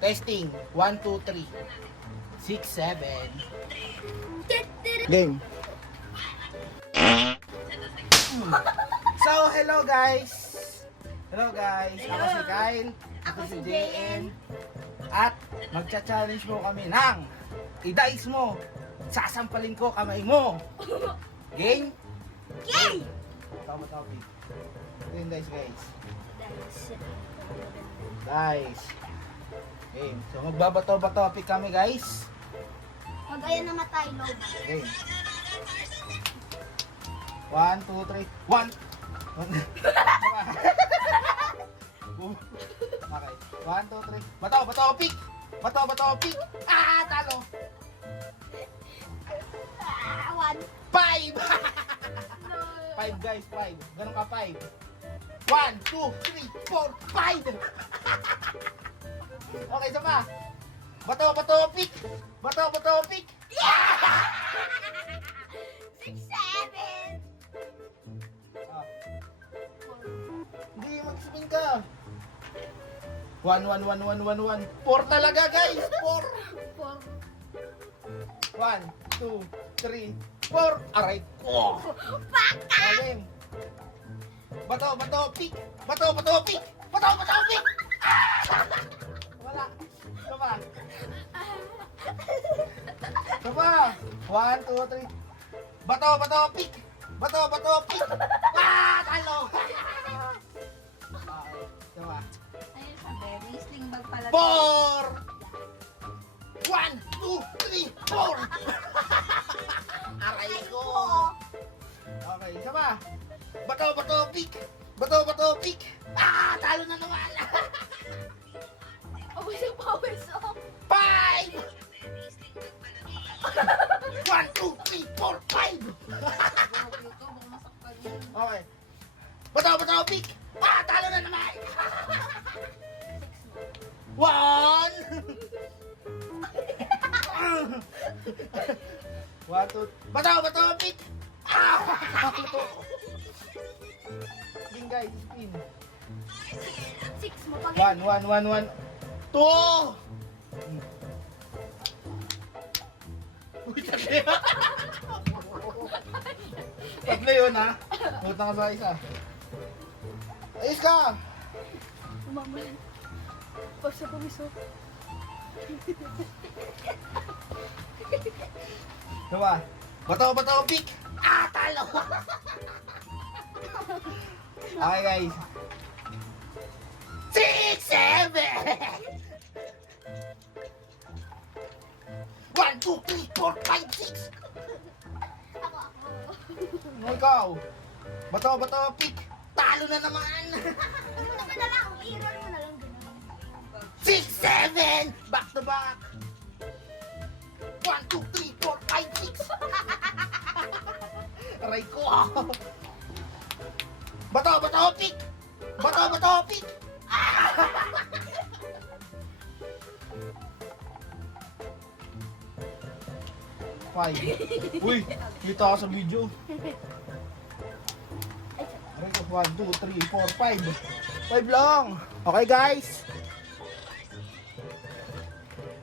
Testing. 1, 2, 3. 6, 7. Game. So, hello guys. Hello guys. Ako si Kyle. Ako si JN. At magcha-challenge mo kami ng i-dice mo. Sasampalin ko kamay mo. Game? Yay! Tama topic. Ito yung dice guys. Dice. Game. So magbabato-bato topic kami guys. Magaya na matay, log. Game. 1, 2, 3. 1! Okay. 1, 2, 3. Bato, bato, pick! Bato, bato, pick! Ah, talo! 1. 5! 5 guys, 5. Ganun ka 5. 1, 2, 3, 4, 5! Okay, isa pa. Bato, bato, pick! Bato, bato, pick! 6, 7. Ah. Hindi, mag-spin ka. 1, 1, 1, 1, 1, 1. 4 talaga guys, 4! 1, 2, 3, 4. Aray ko! Okay. Bato, bato, pick! Bato, bato, pick! Bato, bato, pick! Ah! Wala. Ito pa. Ito pa. 1, 2, 3. Bato, bato, pick! Bato, bato, pick! Ah! Talo! Okay. Ito pa. Ayun sabi, whistling bag pala. 4! 1, 2, 3, 4! Aray ko! Okay, isa pa. Bato, bato, pick! Bato, bato, pick! Ah! Talo na naman! Pawis ang pawis, oh. 5! 1, 2, 3, 4, 5! Okay. Bato, bato, pick! Ah! Talo na naman! 1! 1, 2, bato, bato, pick! Ah! Spin guys, spin. 6 mo pag 1, 1, 1, 1. 2! Uy, tatlo yun. Tatlo yun ha. Punta ka sa isa. Ayos ka! umaman. Pasa pumiso. Diba? Bato, bato, pick! Ah, talo! Okay guys. 6, 7! 1, 2, 3, 4, 5, 6! Ikaw! Bato, bato, pick! Talo na naman! Ano na ba lang? I-roll mo na lang ganun. 6, 7! Back to back! 1, 2, 3, 4, 5, 6! Aray ko! Bato, bato, pick! Bato, bato, pick! Five. Uy, kita ka sa video. Aray ko, 1, 2, 3, 4, 5. 5 lang. Okay guys.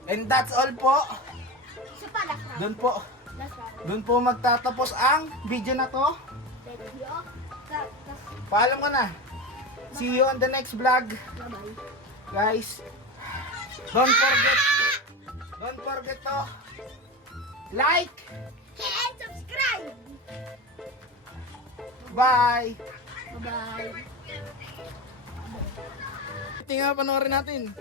And that's all po. Isa pa, last round. Doon po. Last round. Doon po magtatapos ang video na to. Thank you. Tas, Paalam ka na. See you on the next vlog. bye-bye. Guys, don't forget to like, And subscribe! bye. Bye-bye. Tingnan, panoorin natin.